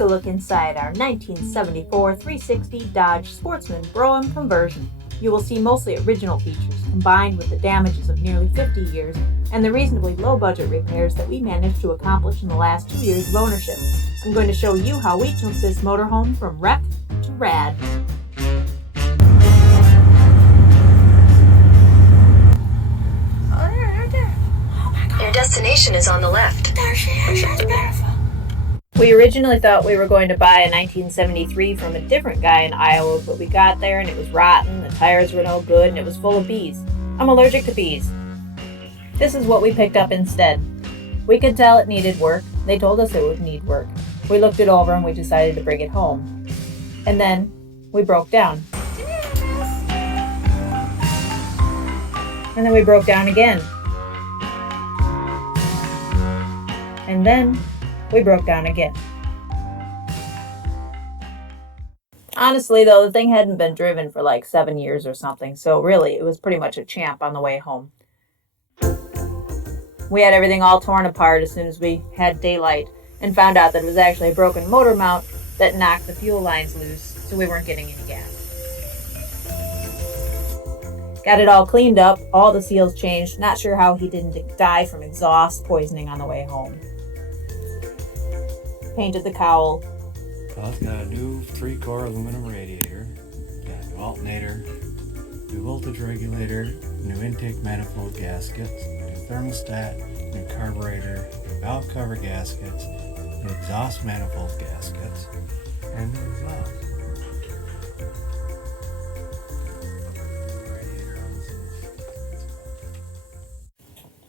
take a look inside our 1974 360 Dodge Sportsman Brougham conversion. You will see mostly original features combined with the damages of nearly 50 years and the reasonably low budget repairs that we managed to accomplish in the last 2 years of ownership. I'm going to show you how we took this motorhome from wreck to rad. Your destination is on the left. There she is. That's beautiful. We originally thought we were going to buy a 1973 from a different guy in Iowa, but we got there and it was rotten, the tires were no good, and it was full of bees. I'm allergic to bees. This is what we picked up instead. We could tell it needed work. They told us it would need work. We looked it over and we decided to bring it home. And then we broke down. And then we broke down again. And then we broke down again. Honestly, though, the thing hadn't been driven for like 7 years or something, so really, it was pretty much a champ on the way home. We had everything all torn apart as soon as we had daylight and found out that it was actually a broken motor mount that knocked the fuel lines loose, so we weren't getting any gas. Got it all cleaned up, all the seals changed, not sure how he didn't die from exhaust poisoning on the way home. Painted the cowl. Well, it's got a new 3-core aluminum radiator, got a new alternator, new voltage regulator, new intake manifold gaskets, new thermostat, new carburetor, new valve cover gaskets, new exhaust manifold gaskets, and new exhaust.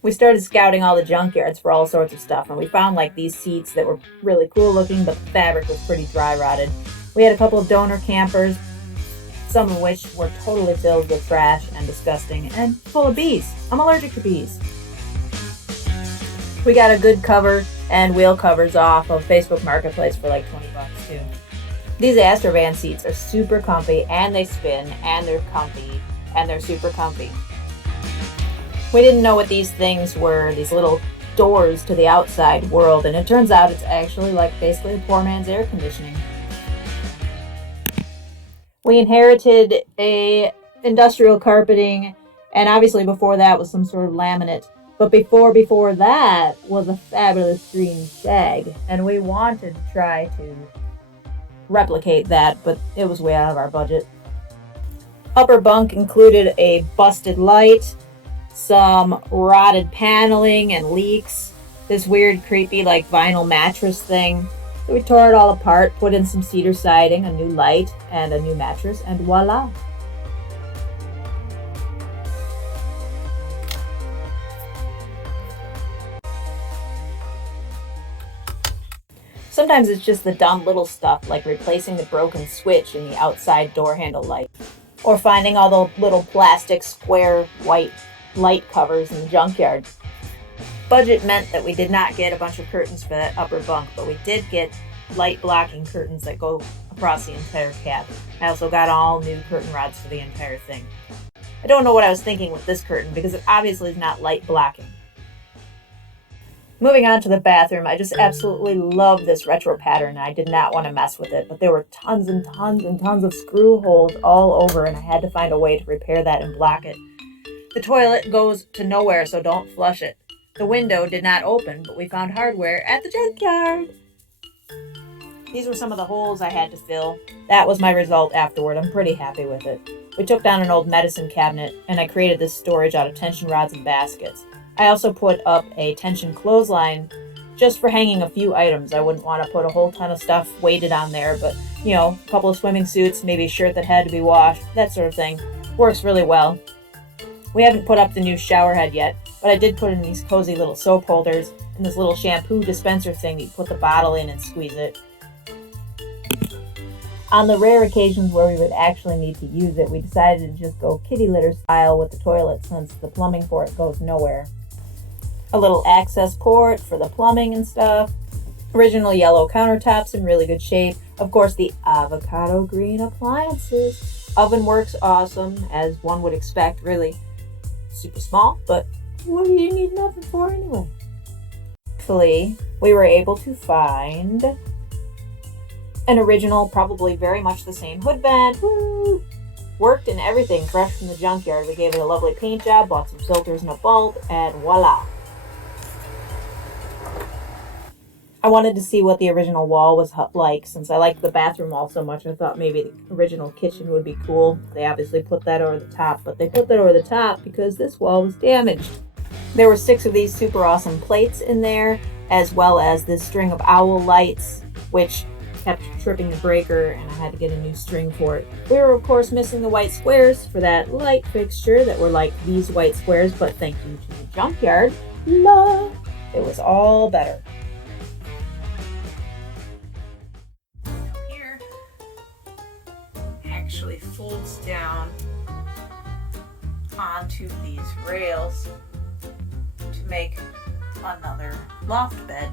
We started scouting all the junkyards for all sorts of stuff, and we found like these seats that were really cool looking, but the fabric was pretty dry rotted. We had a couple of donor campers, some of which were totally filled with trash and disgusting and full of bees. I'm allergic to bees. We got a good cover and wheel covers off of Facebook Marketplace for like $20 too. These Astrovan seats are super comfy, and they spin, and they're comfy, and they're super comfy. We didn't know what these things were, these little doors to the outside world, and it turns out it's actually like basically a poor man's air conditioning. We inherited a industrial carpeting, and obviously before that was some sort of laminate. But before that was a fabulous green shag, and we wanted to try to replicate that, but it was way out of our budget. Upper bunk included a busted light, some rotted paneling and leaks, this weird creepy like vinyl mattress thing. So we tore it all apart, put in some cedar siding, a new light, and a new mattress, and voila. Sometimes it's just the dumb little stuff like replacing the broken switch in the outside door handle light, or finding all the little plastic square white light covers in the junkyard. Budget meant that we did not get a bunch of curtains for that upper bunk, but we did get light blocking curtains that go across the entire cab. I also got all new curtain rods for the entire thing. I don't know what I was thinking with this curtain because it obviously is not light blocking. Moving on to the bathroom, I just absolutely love this retro pattern and I did not want to mess with it, but there were tons and tons and tons of screw holes all over and I had to find a way to repair that and block it. The toilet goes to nowhere, so don't flush it. The window did not open, but we found hardware at the junkyard. These were some of the holes I had to fill. That was my result afterward. I'm pretty happy with it. We took down an old medicine cabinet, and I created this storage out of tension rods and baskets. I also put up a tension clothesline just for hanging a few items. I wouldn't want to put a whole ton of stuff weighted on there, but, you know, a couple of swimming suits, maybe a shirt that had to be washed, that sort of thing. Works really well. We haven't put up the new shower head yet, but I did put in these cozy little soap holders and this little shampoo dispenser thing that you put the bottle in and squeeze it. On the rare occasions where we would actually need to use it, we decided to just go kitty litter style with the toilet since the plumbing for it goes nowhere. A little access port for the plumbing and stuff. Original yellow countertops in really good shape. Of course, the avocado green appliances. Oven works awesome, as one would expect, really. Super small, but what do you need nothing for anyway? Thankfully, we were able to find An original, probably very much the same hood vent. Woo! Worked and everything, fresh from the junkyard. We gave it a lovely paint job, bought some filters and a bulb, and voila. I wanted to see what the original wall was like. Since I liked the bathroom wall so much, I thought maybe the original kitchen would be cool. They obviously put that over the top, but they put that over the top because this wall was damaged. There were 6 of these super awesome plates in there, as well as this string of owl lights, which kept tripping the breaker, and I had to get a new string for it. We were, of course, missing the white squares for that light fixture that were like these white squares, but thank you to the junkyard, love, it was all better. Here actually folds down onto these rails to make another loft bed,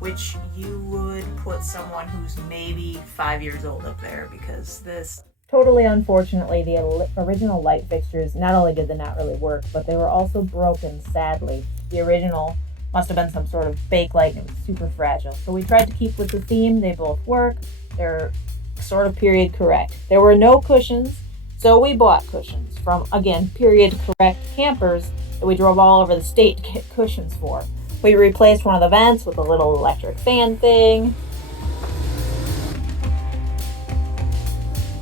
which you would put someone who's maybe 5 years old up there, because this... Totally unfortunately, the original light fixtures, not only did they not really work, but they were also broken, sadly. The original must have been some sort of fake light, and it was super fragile. So we tried to keep with the theme. They both work. They're sort of period correct. There were no cushions, so we bought cushions from, again, period correct campers that we drove all over the state to get cushions for. We replaced one of the vents with a little electric fan thing.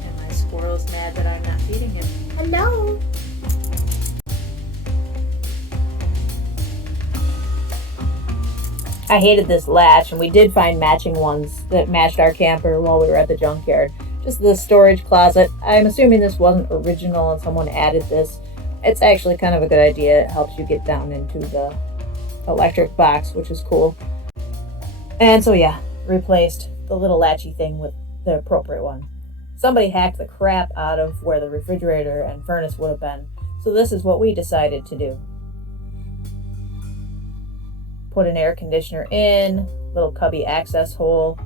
And my squirrel's mad that I'm not feeding him. Hello! I hated this latch, and we did find matching ones that matched our camper while we were at the junkyard. Just the storage closet. I'm assuming this wasn't original and someone added this. It's actually kind of a good idea. It helps you get down into the electric box, which is cool. And so yeah, replaced the little latchy thing with the appropriate one. Somebody hacked the crap out of where the refrigerator and furnace would have been, so this is what we decided to do. Put an air conditioner in, little cubby access hole,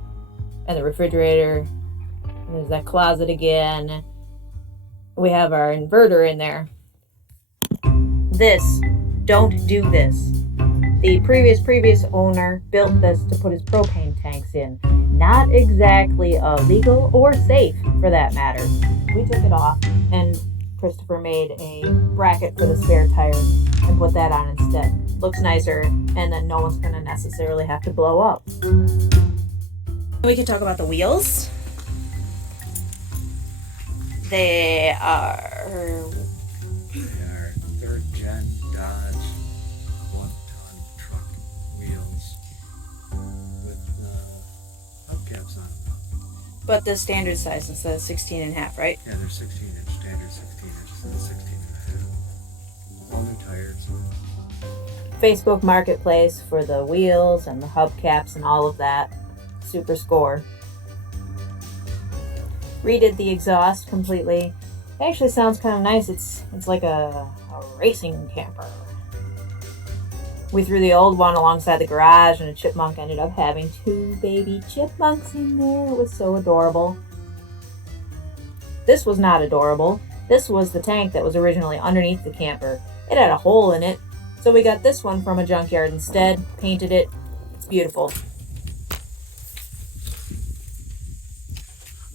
and the refrigerator. And there's that closet again. We have our inverter in there. Don't do this. The previous owner built this to put his propane tanks in. Not exactly legal or safe, for that matter. We took it off, and Christopher made a bracket for the spare tire and put that on instead. Looks nicer, and then no one's going to necessarily have to blow up. We can talk about the wheels. They are 3rd gen Dodge 1-ton truck wheels with hubcaps on them. But the standard size instead of 16.5, right? Yeah, they're 16-inch, standard 16-inch instead of 16.5. All new tires. Facebook Marketplace for the wheels and the hubcaps and all of that. Super score. Redid the exhaust completely. It actually sounds kind of nice. It's like a racing camper. We threw the old one alongside the garage, and a Chipmunk ended up having 2 baby chipmunks in there. It was so adorable. This was not adorable. This was the tank that was originally underneath the camper. It had a hole in it, so we got this one from a junkyard instead, painted it. It's beautiful.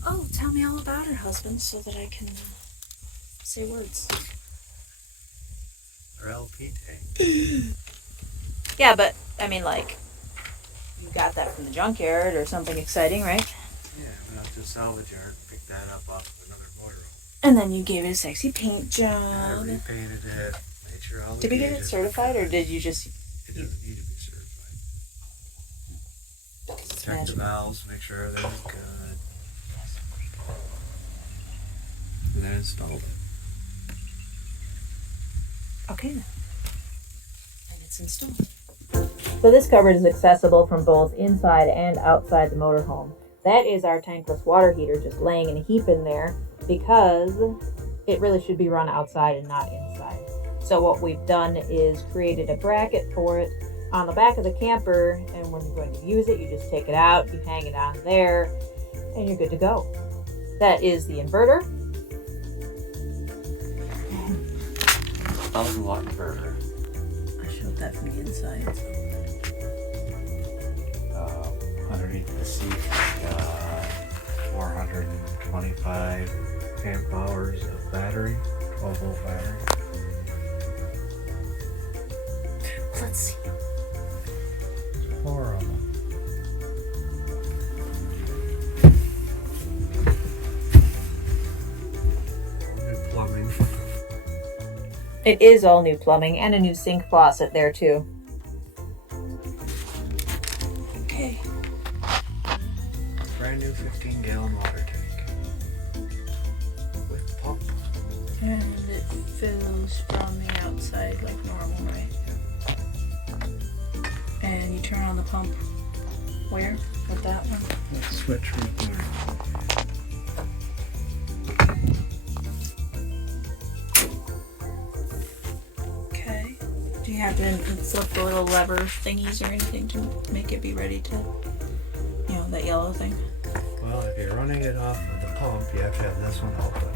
Oh, tell me all about her, husband, so that I can say words. Our LP tank. Yeah, but, I mean, like, you got that from the junkyard or something exciting, right? Yeah, I went out to the salvage yard and picked that up off of another motorhome. And then you gave it a sexy paint I job. repainted it, made sure all the Did we get it gauges certified, were or good. did you just... It doesn't need to be certified. It's Check magic. the valves, make sure everything's good. And then installed it. Okay then. And it's installed. So this cupboard is accessible from both inside and outside the motorhome. That is our tankless water heater just laying in a heap in there because it really should be run outside and not inside. So what we've done is created a bracket for it on the back of the camper, and when you're going to use it, you just take it out, you hang it on there, and you're good to go. That is the inverter. 1,000-watt inverter. I showed that from the inside. Underneath the seat, 25 amp hours of battery, 12-volt battery. Let's see. 4 of them. New plumbing. It is all new plumbing and a new sink faucet there too. Okay. Brand new 15-gallon water tank. With pump. And it fills from the outside like normal, right? And you turn on the pump where? With that one? Let's switch right there. Okay. Do you have to flip the little lever thingies or anything to make it be ready to, you know, that yellow thing? Well, if you're running it off of the pump, you have to have this one open.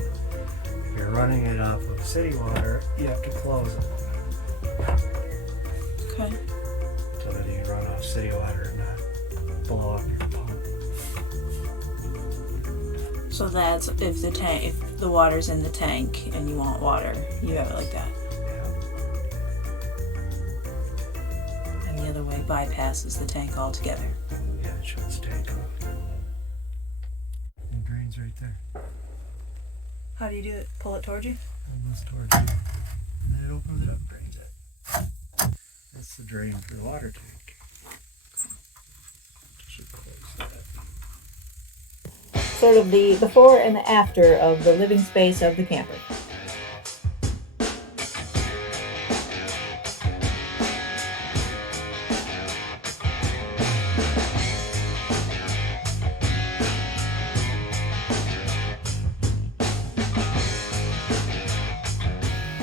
If you're running it off of city water, you have to close it. Okay. So that you can run off city water and not blow up your pump. So that's if the water's in the tank and you want water, you have it like that. Yeah. And the other way bypasses the tank altogether. Yeah, it shuts tank off. And drains right there. How do you do it? Pull it towards you? Almost towards you. And then it opens it up, drains it. That's the drain for the water tank. Should close that. Sort of the before and the after of the living space of the camper.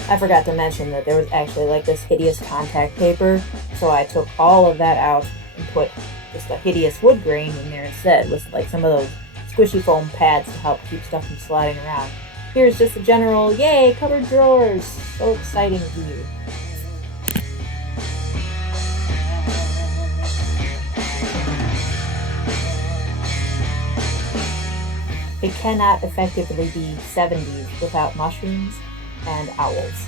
I forgot to mention that there was actually like this hideous contact paper, so I took all of that out and put just a hideous wood grain in there instead with like some of those squishy foam pads to help keep stuff from sliding around. Here's just a general, yay, cupboard drawers! So exciting to you. It cannot effectively be 70s without mushrooms and owls.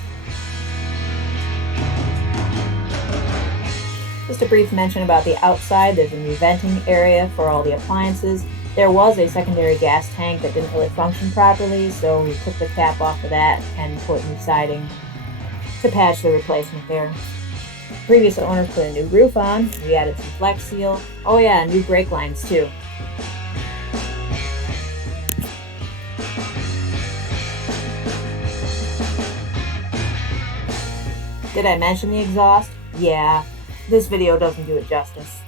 Just a brief mention about the outside. There's a new venting area for all the appliances. There was a secondary gas tank that didn't really function properly, so we took the cap off of that and put new siding to patch the replacement there. Previous owners put a new roof on. We added some Flex Seal. Oh yeah, new brake lines too. Did I mention the exhaust? Yeah, this video doesn't do it justice.